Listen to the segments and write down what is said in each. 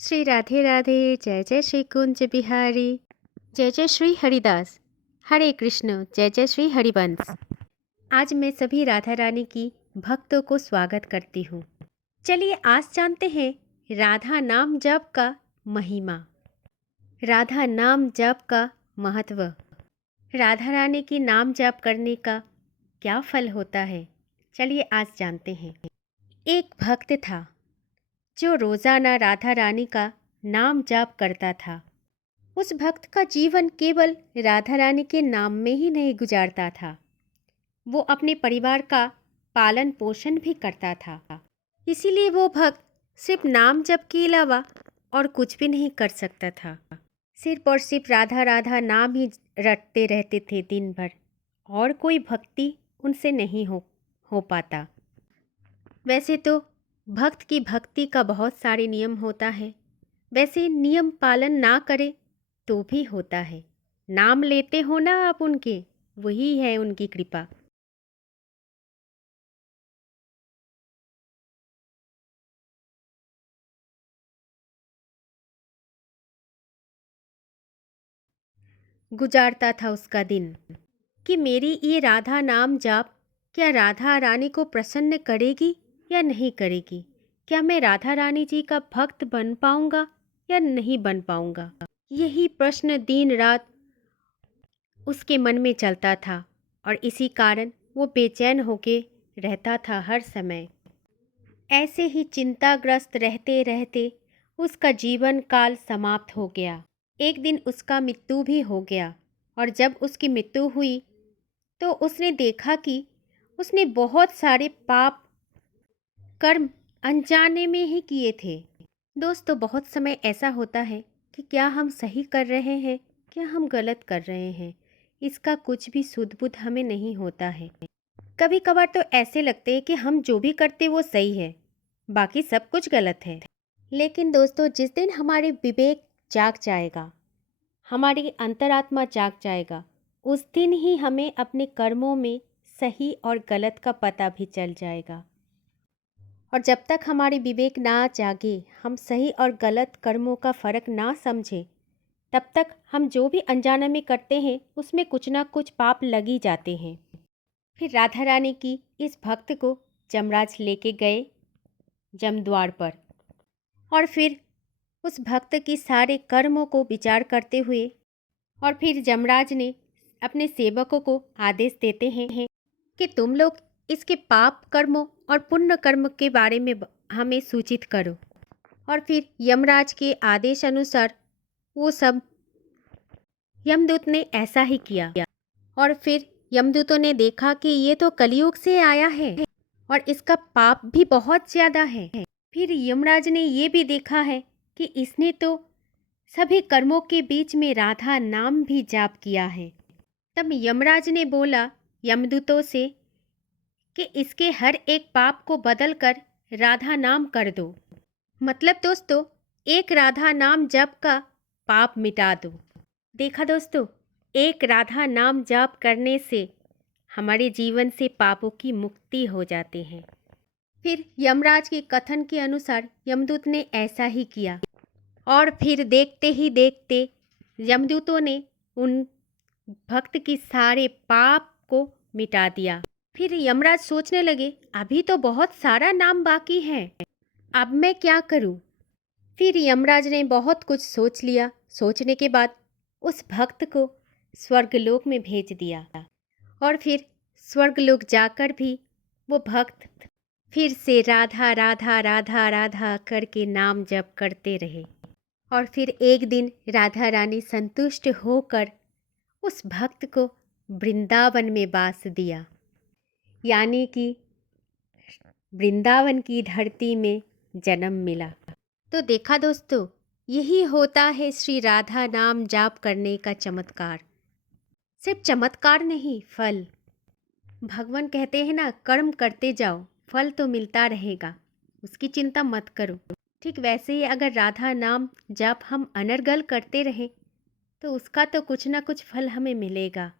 श्री राधे राधे। जय जय श्री कुंज बिहारी। जय जय श्री हरिदास। हरे कृष्ण। जय जय श्री हरिवंश। आज मैं सभी राधा रानी की भक्तों को स्वागत करती हूँ। चलिए आज जानते हैं राधा नाम जप का महिमा, राधा नाम जप का महत्व, राधा रानी की नाम जप करने का क्या फल होता है। चलिए आज जानते हैं। एक भक्त था जो रोजाना राधा रानी का नाम जाप करता था। उस भक्त का जीवन केवल राधा रानी के नाम में ही नहीं गुजारता था, वो अपने परिवार का पालन पोषण भी करता था। इसीलिए वो भक्त सिर्फ नाम जप के अलावा और कुछ भी नहीं कर सकता था। सिर्फ और सिर्फ राधा राधा नाम ही रटते रहते थे दिन भर, और कोई भक्ति उनसे नहीं हो पाता। वैसे तो भक्त की भक्ति का बहुत सारे नियम होता है, वैसे नियम पालन ना करे तो भी होता है। नाम लेते हो ना आप उनके, वही है उनकी कृपा। गुजारता था उसका दिन कि मेरी ये राधा नाम जाप क्या राधा रानी को प्रसन्न करेगी या नहीं करेगी। क्या मैं राधा रानी जी का भक्त बन पाऊंगा या नहीं बन पाऊंगा। यही प्रश्न दिन रात उसके मन में चलता था, और इसी कारण वो बेचैन होके रहता था हर समय। ऐसे ही चिंताग्रस्त रहते रहते उसका जीवन काल समाप्त हो गया। एक दिन उसका मृत्यु भी हो गया, और जब उसकी मृत्यु हुई तो उसने देखा कि उसने बहुत सारे पाप कर्म अनजाने में ही किए थे। दोस्तों, बहुत समय ऐसा होता है कि क्या हम सही कर रहे हैं, क्या हम गलत कर रहे हैं, इसका कुछ भी सुध बुध हमें नहीं होता है। कभी कभार तो ऐसे लगते हैं कि हम जो भी करते वो सही है, बाकी सब कुछ गलत है। लेकिन दोस्तों, जिस दिन हमारे विवेक जाग जाएगा, हमारी अंतरात्मा जाग जाएगा, उस दिन ही हमें अपने कर्मों में सही और गलत का पता भी चल जाएगा। और जब तक हमारी विवेक ना जागे, हम सही और गलत कर्मों का फर्क ना समझें, तब तक हम जो भी अनजाने में करते हैं उसमें कुछ ना कुछ पाप लग ही जाते हैं। फिर राधा रानी की इस भक्त को जमराज लेके गए जमद्वार पर, और फिर उस भक्त की सारे कर्मों को विचार करते हुए, और फिर जमराज ने अपने सेवकों को आदेश देते हैं कि तुम लोग इसके पाप कर्मों और पुण्य कर्म के बारे में हमें सूचित करो। और फिर यमराज के आदेश अनुसार वो सब यमदूत ने ऐसा ही किया। और फिर यमदूतों ने देखा कि ये तो कलयुग से आया है और इसका पाप भी बहुत ज्यादा है। फिर यमराज ने ये भी देखा है कि इसने तो सभी कर्मों के बीच में राधा नाम भी जाप किया है। तब यमराज ने बोला यमदूतों से कि इसके हर एक पाप को बदलकर राधा नाम कर दो। मतलब दोस्तों, एक राधा नाम जप का पाप मिटा दो। देखा दोस्तों, एक राधा नाम जाप करने से हमारे जीवन से पापों की मुक्ति हो जाती है। फिर यमराज के कथन के अनुसार यमदूत ने ऐसा ही किया, और फिर देखते ही देखते यमदूतों ने उन भक्त की सारे पाप को मिटा दिया। फिर यमराज सोचने लगे, अभी तो बहुत सारा नाम बाकी है, अब मैं क्या करूं। फिर यमराज ने बहुत कुछ सोच लिया। सोचने के बाद उस भक्त को स्वर्गलोक में भेज दिया, और फिर स्वर्गलोक जाकर भी वो भक्त फिर से राधा राधा राधा राधा करके नाम जप करते रहे। और फिर एक दिन राधा रानी संतुष्ट होकर उस भक्त को वृंदावन में बास दिया, यानी कि वृंदावन की धरती में जन्म मिला। तो देखा दोस्तों, यही होता है श्री राधा नाम जाप करने का चमत्कार। सिर्फ चमत्कार नहीं, फल। भगवान कहते हैं ना, कर्म करते जाओ, फल तो मिलता रहेगा, उसकी चिंता मत करो। ठीक वैसे ही अगर राधा नाम जाप हम अनर्गल करते रहें तो उसका तो कुछ ना कुछ फल हमें मिलेगा।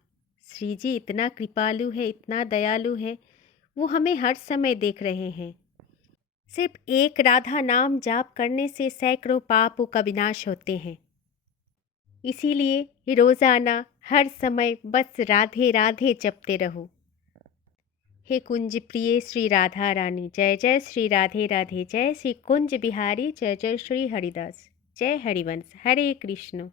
श्री जी इतना कृपालु है, इतना दयालु है, वो हमें हर समय देख रहे हैं। सिर्फ एक राधा नाम जाप करने से सैकड़ों पापों का विनाश होते हैं। इसीलिए रोजाना हर समय बस राधे राधे जपते रहो। हे कुंज प्रिय श्री राधा रानी, जय जय श्री राधे राधे, जय श्री कुंज बिहारी, जय जय श्री हरिदास, जय हरिवंश, हरे कृष्ण।